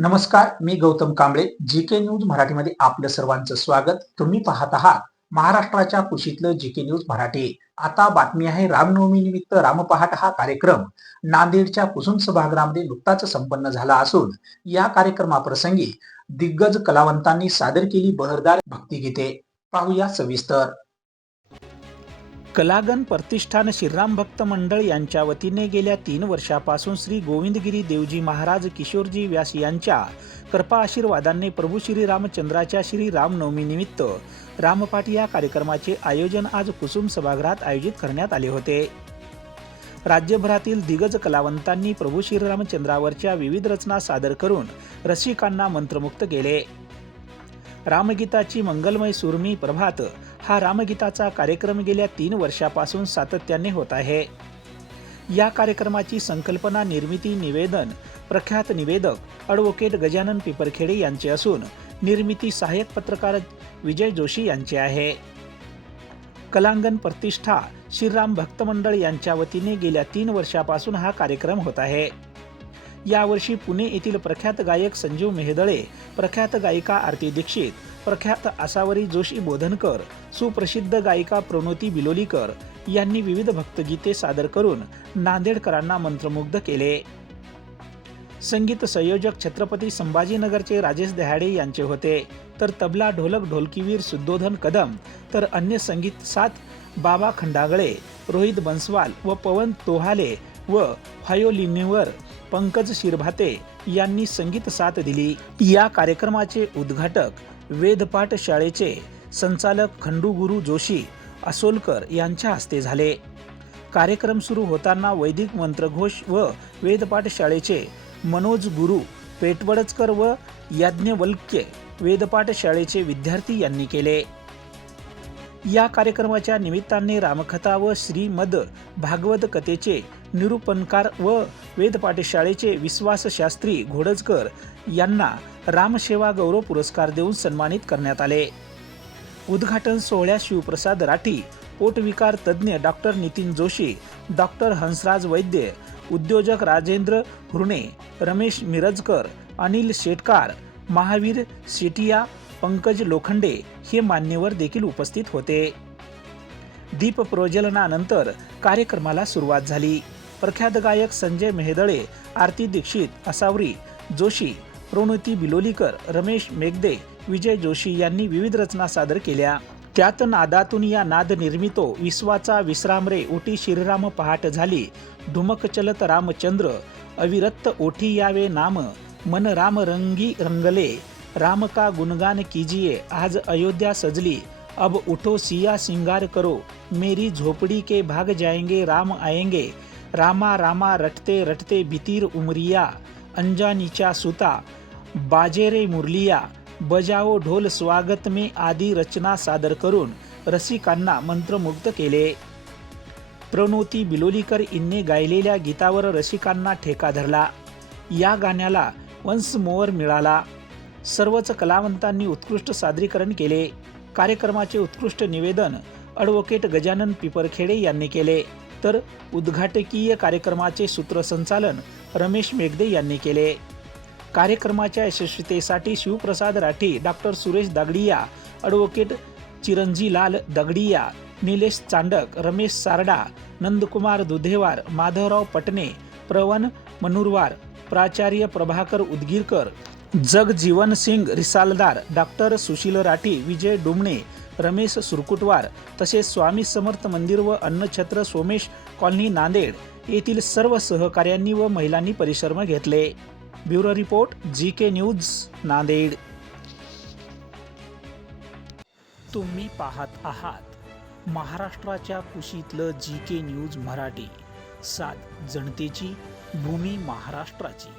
नमस्कार मी Gautam Kamble G K news मराठीमध्ये आपलं सर्वांचं स्वागत. तुम्ही पाहत आहात महाराष्ट्राच्या कुशीतलं जी के न्यूज मराठी. आता बातमी आहे रामनवमी निमित्त रामपहाट हा कार्यक्रम. नांदेडच्या कुसुम सभागृहामध्ये नुकताच संपन्न झाला असून या कार्यक्रमाप्रसंगी दिग्गज कलावंतांनी सादर केली बहरदार भक्तिगीते पाहूया सविस्तर. कलागन प्रतिष्ठान श्रीराम भक्त मंडळ यांच्या वतीने गेल्या तीन वर्षापासून श्री गोविंदगिरी देवजी महाराज किशोरजी व्यास यांच्या कृपा आशीर्वादांनी प्रभू श्री रामचंद्राच्या श्री रामनवमीनिमित्त रामपाठ या कार्यक्रमाचे आयोजन आज कुसुम सभागृहात आयोजित करण्यात आले होते. राज्यभरातील दिग्गज कलावंतांनी प्रभू श्रीरामचंद्रावरच्या विविध रचना सादर करून रसिकांना मंत्रमुक्त केले. रामगीताची मंगलमय सुरमी प्रभात हा रामगीताचा कार्यक्रम गेल्या तीन वर्षापासून सातत्याने होत आहे. या कार्यक्रमाची संकल्पना निर्मिती निवेदन प्रख्यात निवेदक ॲडव्होकेट गजानन पिपरखेडे यांचे असून निर्मिती सहाय्यक पत्रकार विजय जोशी यांचे आहे. कलांगण प्रतिष्ठा श्रीराम भक्त मंडळ यांच्या वतीने गेल्या तीन वर्षापासून हा कार्यक्रम होत आहे. यावर्षी पुणे येथील प्रख्यात गायक संजीव मेहदळे प्रख्यात गायिका आरती दीक्षित प्रख्यात आसावरी जोशी बोधनकर सुप्रसिद्ध गायिका प्रणोती बिलोलीकर यांनी विविध भक्तगीते सादर करून नांदेडकरांना मंत्रमुग्ध केले. संगीत संयोजक छत्रपती संभाजीनगरचे राजेश दहाडे यांचे होते. तर तबला ढोलक ढोलकीवीर सुद्धोधन कदम तर अन्य संगीत साथ बाबा खंडागळे रोहित बन्सवाल व पवन तोहाले व व्हायोलिनीवर पंकज शिरभाते यांनी संगीत साथ दिली. या कार्यक्रमाचे उद्घाटक वेदपाठ शाळेचे संचालक खंडूगुरू जोशी असोलकर यांच्या हस्ते झाले. कार्यक्रम सुरू होताना वैदिक मंत्रघोष व वेदपाठ शाळेचे मनोज गुरु पेटवडचकर व याज्ञवल्क्य वेदपाठ शाळेचे विद्यार्थी यांनी केले. या कार्यक्रमाच्या निमित्ताने रामकथा व श्रीमद भागवत कथेचे निरूपणकार व वेदपाठशाळेचे विश्वासशास्त्री घोडजकर यांना रामसेवा गौरव पुरस्कार देऊन सन्मानित करण्यात आले. उद्घाटन सोहळ्यात शिवप्रसाद राठी पोटविकार तज्ज्ञ डॉक्टर नितीन जोशी डॉक्टर हंसराज वैद्य उद्योजक राजेंद्र हुर्णे रमेश मिरजकर अनिल शेटकार महावीर शेटिया पंकज लोखंडे हे मान्यवर देखील उपस्थित होते. दीप प्रज्वलनानंतर कार्यक्रमाला सुरुवात झाली. प्रख्यात गायक संजय मेहदळे आरती दीक्षित असावरी जोशी प्रणुती बिलोलीकर रमेश मेघदे विजय जोशी यांनी विविध रचना सादर केल्या. त्यात नादातून या नाद निर्मितो विश्वाचा विश्राम रे ओटी श्रीराम पहाट झाली. धुमक चलत रामचंद्र अविरत्त ओठी यावे नाम मन राम रंगी रंगले राम का गुणगान कीजिए आज अयोध्या सजली अब उठो सिया सिंगार करो मेरी झोपड़ी के भाग जाएंगे राम आएंगे रामा रामा रटते रटते भितीर उमरिया अंजानीच्या सुता बाजेरे मुरलिया बजाओ ढोल स्वागत में आदी रचना सादर करून रसिकांना मंत्रमुग्ध केले. प्रणोती बिलोलीकर इनने गायलेल्या गीतावर रसिकांना ठेका धरला. या गाण्याला वन्स मोअर मिळाला. सर्वच कलावंतांनी उत्कृष्ट सादरीकरण केले. कार्यक्रमाचे उत्कृष्ट निवेदन ॲडव्होकेट गजानन पिपरखेडे यांनी केले. तर उद्घाटकीय कार्यक्रमाचे सूत्रसंचालन रमेश मेघदे यांनी केले. कार्यक्रमाच्या यशस्वीतेसाठी शिवप्रसाद राठी डॉक्टर सुरेश दगडिया ॲडव्होकेट चिरंजीलाल दगडिया निलेश चांडक रमेश सारडा नंदकुमार दुधेवार माधवराव पटणे प्रवन मनुरवार प्राचार्य प्रभाकर उदगीरकर जगजीवन सिंग रिसालदार डॉक्टर सुशील राठी विजय डुमणे रमेश सुरकुटवार तसेच स्वामी समर्थ मंदिर व अन्नछत्र सोमेश कॉलनी नांदेड येथील सर्व सहकाऱ्यांनी व महिलांनी परिश्रम घेतले. Bureau report G K news Nanded. तुम्ही पाहत आहात महाराष्ट्राच्या कुशीतलं जी के न्यूज मराठी. सात जनतेची भूमी महाराष्ट्राची.